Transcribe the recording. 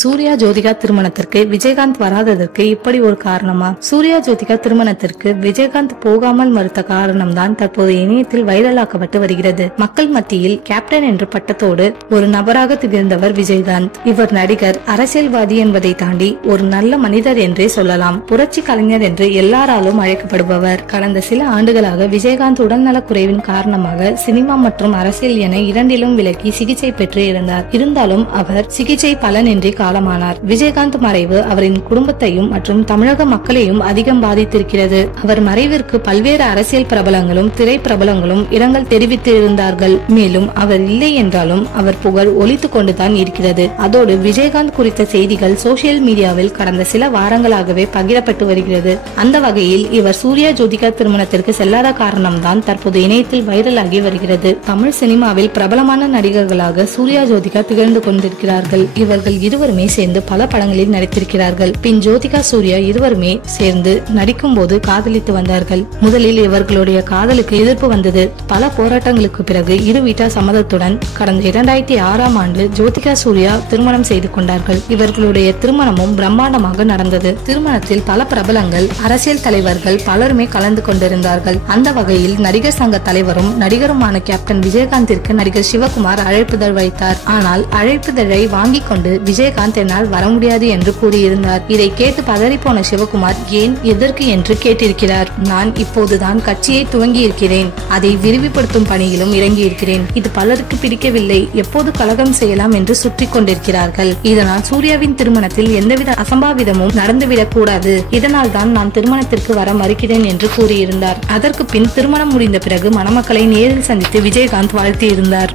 சூர்யா ஜோதிகா திருமணத்திற்கு விஜயகாந்த் வராததற்கு இப்படி ஒரு காரணமா? சூர்யா ஜோதிகா திருமணத்திற்கு விஜயகாந்த் போகாமல் மறுத்த காரணம் தான் தற்போது இணையத்தில் வைரலாக்கப்பட்டு வருகிறது. மக்கள் மத்தியில் கேப்டன் என்ற பட்டத்தோடு ஒரு நபராக திகழ்ந்தவர் விஜயகாந்த். இவர் நடிகர், அரசியல்வாதி என்பதை தாண்டி ஒரு நல்ல மனிதர் என்றே சொல்லலாம். புரட்சி கலைஞர் என்று எல்லாராலும் அழைக்கப்படுபவர். கடந்த சில ஆண்டுகளாக விஜயகாந்த் உடல்நலக் குறைவின் காரணமாக சினிமா மற்றும் அரசியல் என இரண்டிலும் விலகி சிகிச்சை பெற்று இருந்தார். இருந்தாலும் அவர் சிகிச்சை பலனின்றி காலமானார். விஜயகாந்த் மறைவு அவரின் குடும்பத்தையும் மற்றும் தமிழக மக்களையும் அதிகம் பாதித்திருக்கிறது. அவர் மறைவிற்கு பல்வேறு அரசியல் பிரபலங்களும் திரைப்பிரபலங்களும் இரங்கல் தெரிவித்து இருந்தார்கள். மேலும் அவர் இல்லை என்றாலும் அவர் புகழ் ஒலித்துக் கொண்டுதான் இருக்கிறது. அதோடு விஜயகாந்த் குறித்த செய்திகள் சோசியல் மீடியாவில் கடந்த சில வாரங்களாகவே பகிரப்பட்டு வருகிறது. அந்த வகையில் இவர் சூர்யா ஜோதிகா திருமணத்திற்கு செல்லாத காரணம்தான் தற்போது இணையத்தில் வைரலாகி வருகிறது. தமிழ் சினிமாவில் பிரபலமான நடிகர்களாக சூர்யா ஜோதிகா திகழ்ந்து கொண்டிருக்கிறார்கள். இவர்கள் இருவருமே சேர்ந்து பல படங்களில் நடித்திருக்கிறார்கள். பின் ஜோதிகா சூர்யா இருவருமே சேர்ந்து நடிக்கும் போது காதலித்து வந்தார்கள். முதலில் இவர்களுடைய காதலுக்கு எதிர்ப்பு வந்தது. பல போராட்டங்களுக்கு பிறகு இரு வீட்டார் சம்மதத்துடன் கடந்த 2006ஆம் ஆண்டு ஜோதிகா சூர்யா திருமணம் செய்து கொண்டார்கள். இவர்களுடைய திருமணமும் பிரம்மாண்டமாக நடந்தது. திருமணத்தில் பல பிரபலங்கள், அரசியல் தலைவர்கள் பலருமே கலந்து கொண்டிருந்தார்கள். அந்த வகையில் நடிகர் சங்க தலைவரும் நடிகருமான கேப்டன் விஜயகாந்திற்கு நடிகர் சிவகுமார் அழைப்புதழ் வைத்தார். ஆனால் அழைப்புதழை வாங்கிக் கொண்டு விஜயகாந்த் என்னால் வர முடியாது என்று கூறியிருந்தார். இதை கேட்டு பதறி போன சிவகுமார் ஏன், எதற்கு என்று கேட்டிருக்கிறார். நான் இப்போதுதான் கட்சியை துவங்கி இருக்கிறேன். அதை விரிவுபடுத்தும் பணியிலும் இறங்கி இருக்கிறேன். இது பலருக்கு பிடிக்கவில்லை. எப்போது கலகம் செய்யலாம் என்று சுற்றி கொண்டிருக்கிறார்கள். இதனால் சூர்யாவின் திருமணத்தில் எந்தவித அசம்பாவிதமும் நடந்துவிடக் கூடாது. இதனால் தான் நான் திருமணத்திற்கு வர மறுக்கிறேன் என்று கூறியிருந்தார். அதற்கு பின் திருமணம் முடிந்த பிறகு மணமக்களை நேரில் சந்தித்து விஜயகாந்த் வாழ்த்தியிருந்தார்.